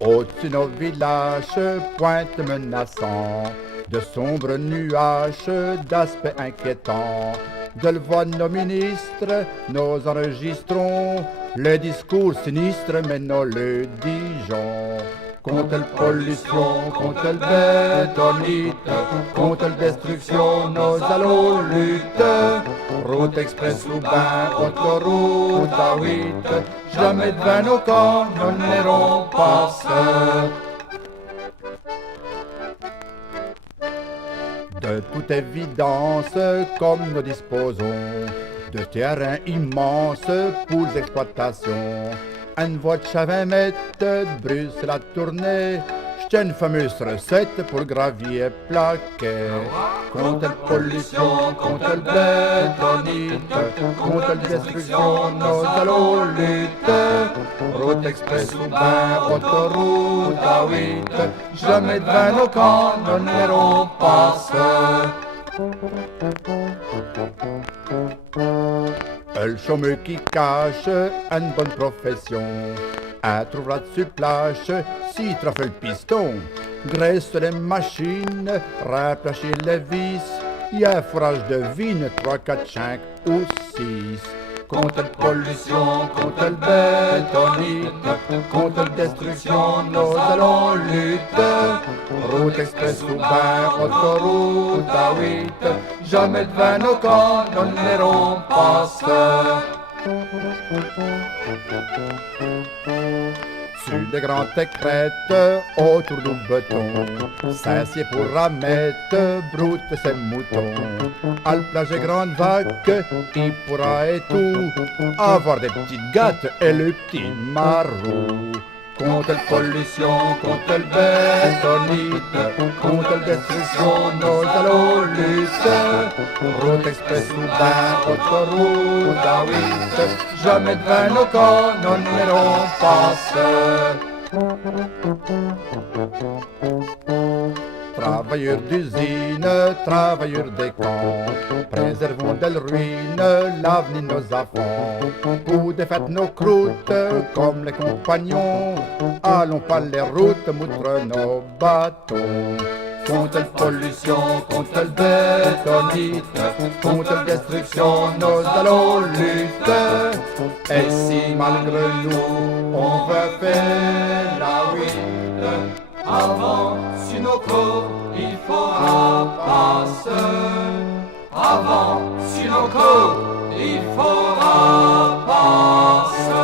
Au-dessus de nos villages pointe menaçant de sombres nuages d'aspect inquiétant. De le voix de nos ministres, nous enregistrons le discours sinistre, mais nous le disons. Contre la pollution, contre le bétonite, contre la destruction, nous allons lutter. Route express ou bain, autoroute A8, jamais de vin au camp, nous n'irons pas seuls. De toute évidence, comme nous disposons de terrains immenses pour l'exploitation, une voie de 20 mètres de Bruxelles à tourner, j'ai une fameuse recette pour gravier plaqué. Contre la pollution, contre le bétonite, contre la destruction, nous allons lutter. Route express ou bain, autoroute A8, jamais de vin au camp, nous n'irons pas seuls. Le chômeur qui cache une bonne profession, un trouvera dessus plage, si traffe le piston, graisse les machines, raplacher les vis, y a forage de vignes, 3, 4, 5 ou 6. Contre la pollution, contre le bétonite, contre la destruction, nous allons lutter. Route express ou bain, autoroute A8, jamais de vin au camp, nous n'irons pas seuls. Sur les grandes crêtes, autour du béton, s'assied pour ramettre, broute ses moutons. À la plage des grandes vagues, il pourra et tout, avoir des petites gâtes et le petit marou. Contre la pollution, contre le bétonite, contre la destruction, nous allons lutter. Route express ou bain, autoroute A8, jamais de vin au camp, nous n'irons pas seuls. Travailleurs d'usine, travailleurs des camps, préservons de la ruine l'avenir de nos enfants. Pour défaire nos croûtes comme les compagnons, allons par les routes, moutre nos bâtons. Contre la pollution, contre le bétonite, contre la destruction, nous allons lutter. Et si malgré nous, on veut faire la huile, avant, sur nos côtes, il faudra passer. Avant, sur nos côtes, il faut